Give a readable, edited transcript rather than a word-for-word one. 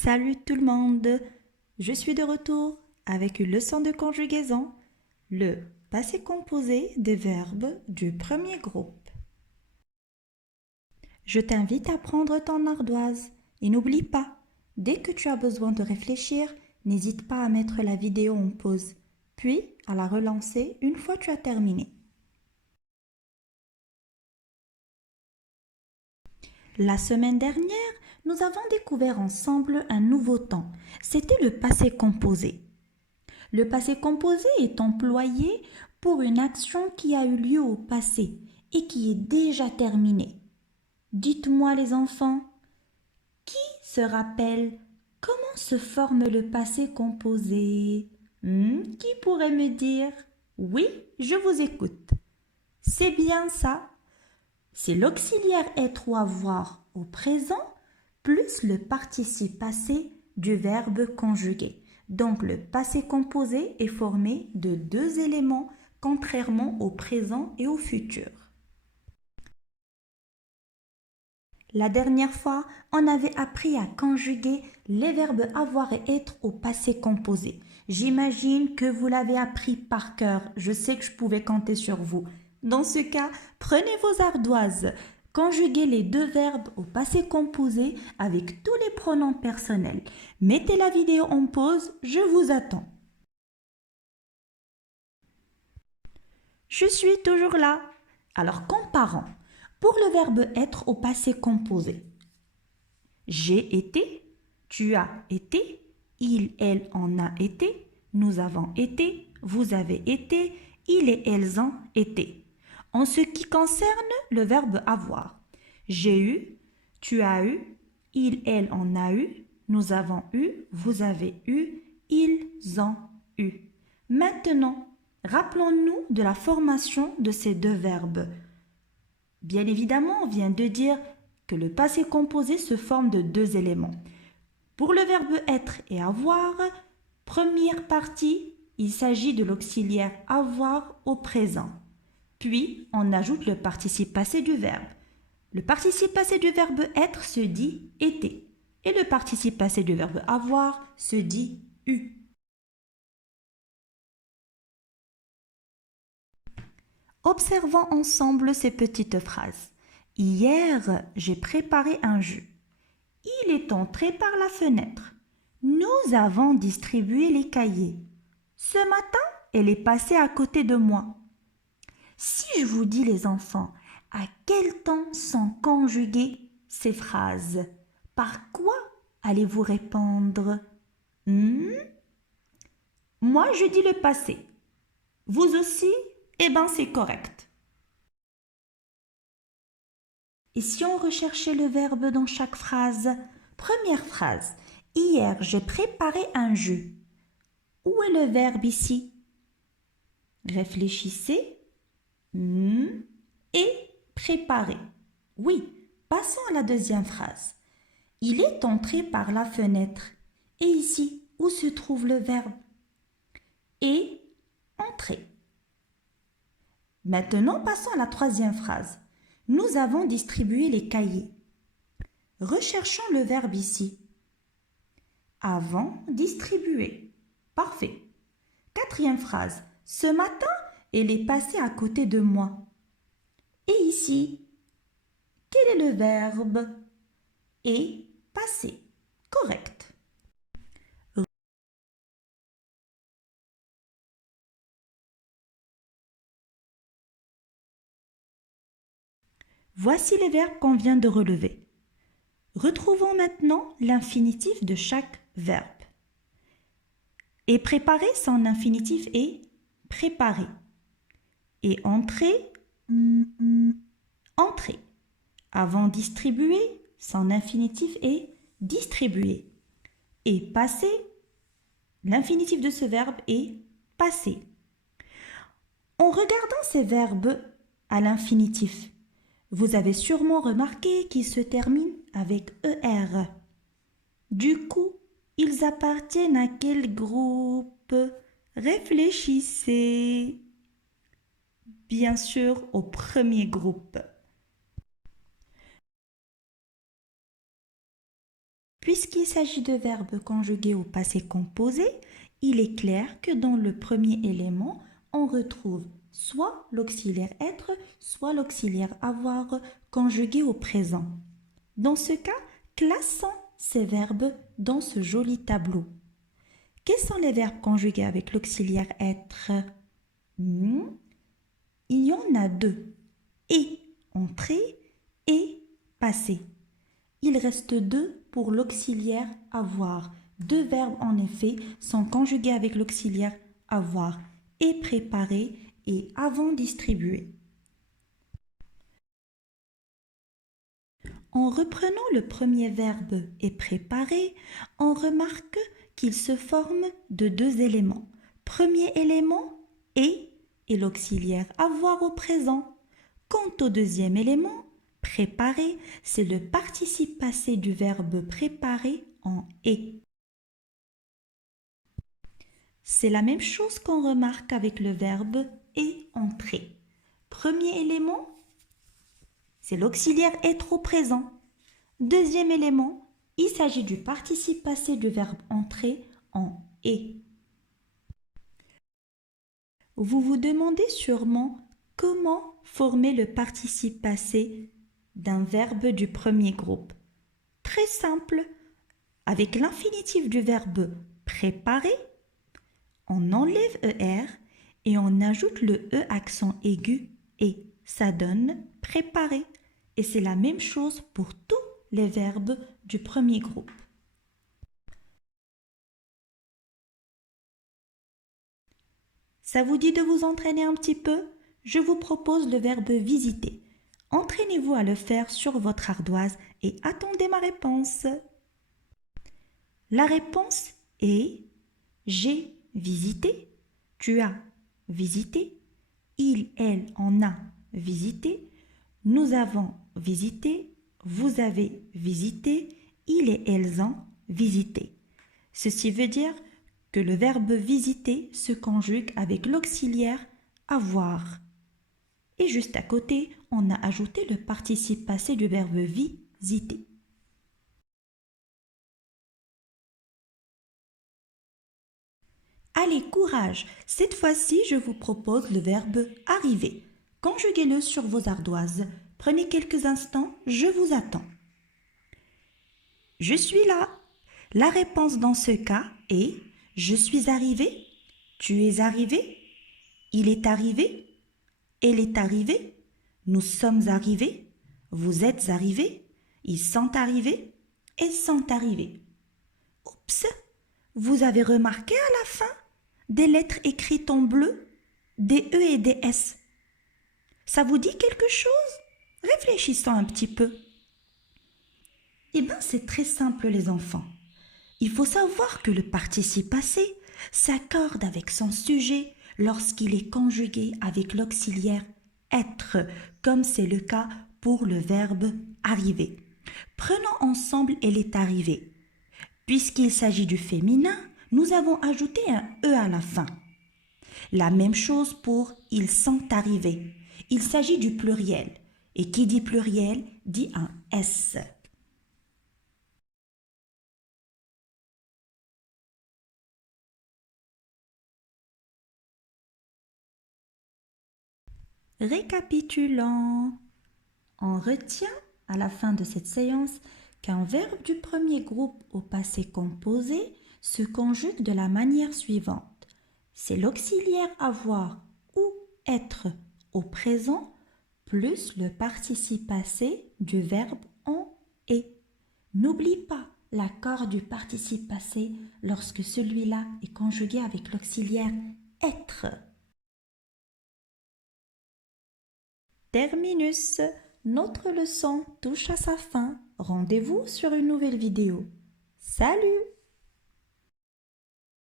Salut tout le monde, je suis de retour avec une leçon de conjugaison, le passé composé des verbes du premier groupe. Je t'invite à prendre ton ardoise et n'oublie pas, dès que tu as besoin de réfléchir, n'hésite pas à mettre la vidéo en pause, puis à la relancer une fois tu as terminé. La semaine dernière, nous avons découvert ensemble un nouveau temps. C'était le passé composé. Le passé composé est employé pour une action qui a eu lieu au passé et qui est déjà terminée. Dites-moi les enfants, qui se rappelle comment se forme le passé composé? Qui pourrait me dire? Oui, je vous écoute. C'est bien ça. C'est l'auxiliaire être ou avoir au présent plus le participe passé du verbe conjugué. Donc le passé composé est formé de deux éléments contrairement au présent et au futur. La dernière fois, on avait appris à conjuguer les verbes avoir et être au passé composé. J'imagine que vous l'avez appris par cœur. Je sais que je pouvais compter sur vous. Dans ce cas, prenez vos ardoises. Conjuguez les deux verbes au passé composé avec tous les pronoms personnels. Mettez la vidéo en pause, je vous attends. Je suis toujours là. Alors comparons. Pour le verbe être au passé composé, j'ai été, tu as été, il, elle en a été, nous avons été, vous avez été, il et elles ont été. En ce qui concerne le verbe avoir, j'ai eu, tu as eu, il, elle en a eu, nous avons eu, vous avez eu, ils ont eu. Maintenant, rappelons-nous de la formation de ces deux verbes. Bien évidemment, on vient de dire que le passé composé se forme de deux éléments. Pour le verbe être et avoir, première partie, il s'agit de l'auxiliaire avoir au présent. Puis, on ajoute le participe passé du verbe. Le participe passé du verbe être se dit était et le participe passé du verbe avoir se dit eu. Observons ensemble ces petites phrases. Hier, j'ai préparé un jus. Il est entré par la fenêtre. Nous avons distribué les cahiers. Ce matin, elle est passée à côté de moi. Si je vous dis les enfants, à quel temps sont conjuguées ces phrases? Par quoi allez-vous répondre? Moi, je dis le passé. Vous aussi? Eh bien, c'est correct. Et si on recherchait le verbe dans chaque phrase? Première phrase. Hier, j'ai préparé un jus. Où est le verbe ici? Réfléchissez. Et préparer. Oui, passons à la deuxième phrase. Il est entré par la fenêtre. Et ici, où se trouve le verbe? Et entrer. Maintenant, passons à la troisième phrase. Nous avons distribué les cahiers. Recherchons le verbe ici. Avant, distribuer. Parfait. Quatrième phrase. Ce matin, elle est passée à côté de moi. Et ici, quel est le verbe? Et passer. Correct. Voici les verbes qu'on vient de relever. Retrouvons maintenant l'infinitif de chaque verbe. Et préparer, son infinitif est préparer. Et entrer, entrer. Avant distribuer, son infinitif est distribuer. Et passer, l'infinitif de ce verbe est passer. En regardant ces verbes à l'infinitif, vous avez sûrement remarqué qu'ils se terminent avec ER. Du coup, ils appartiennent à quel groupe? Réfléchissez. Bien sûr, au premier groupe. Puisqu'il s'agit de verbes conjugués au passé composé, il est clair que dans le premier élément, on retrouve soit l'auxiliaire être, soit l'auxiliaire avoir conjugué au présent. Dans ce cas, classons ces verbes dans ce joli tableau. Quels sont les verbes conjugués avec l'auxiliaire être? Il y en a deux. Et, entrée, et, passé. Il reste deux pour l'auxiliaire avoir. Deux verbes en effet sont conjugués avec l'auxiliaire avoir et préparé et avant distribué. En reprenant le premier verbe et préparé, on remarque qu'il se forme de deux éléments. Premier élément et l'auxiliaire avoir au présent. Quant au deuxième élément, préparer, c'est le participe passé du verbe préparer en est. C'est la même chose qu'on remarque avec le verbe est entrer. Premier élément, c'est l'auxiliaire être au présent. Deuxième élément, il s'agit du participe passé du verbe entrer en est. Vous vous demandez sûrement comment former le participe passé d'un verbe du premier groupe. Très simple. Avec l'infinitif du verbe préparer, on enlève ER et on ajoute le E accent aigu et ça donne préparer. Et c'est la même chose pour tous les verbes du premier groupe. Ça vous dit de vous entraîner un petit peu? Je vous propose le verbe visiter. Entraînez-vous à le faire sur votre ardoise et attendez ma réponse. La réponse est j'ai visité, tu as visité, il, elle en a visité, nous avons visité, vous avez visité, il et elles ont visité. Ceci veut dire que le verbe visiter se conjugue avec l'auxiliaire avoir. Et juste à côté, on a ajouté le participe passé du verbe visiter. Allez, courage! Cette fois-ci, je vous propose le verbe arriver. Conjuguez-le sur vos ardoises. Prenez quelques instants, je vous attends. Je suis là. La réponse dans ce cas est je suis arrivé, tu es arrivé, il est arrivé, elle est arrivée, nous sommes arrivés, vous êtes arrivés, ils sont arrivés, elles sont arrivées. Oups! Vous avez remarqué à la fin des lettres écrites en bleu, des E et des S. Ça vous dit quelque chose? Réfléchissons un petit peu. Eh bien, c'est très simple les enfants. Il faut savoir que le participe passé s'accorde avec son sujet lorsqu'il est conjugué avec l'auxiliaire être, comme c'est le cas pour le verbe arriver. Prenons ensemble elle est arrivée. Puisqu'il s'agit du féminin, nous avons ajouté un E à la fin. La même chose pour ils sont arrivés. Il s'agit du pluriel. Et qui dit pluriel dit un S. Récapitulons. On retient à la fin de cette séance qu'un verbe du premier groupe au passé composé se conjugue de la manière suivante. C'est l'auxiliaire avoir ou être au présent plus le participe passé du verbe en est. N'oublie pas l'accord du participe passé lorsque celui-là est conjugué avec l'auxiliaire être. Terminus, notre leçon touche à sa fin. Rendez-vous sur une nouvelle vidéo. Salut!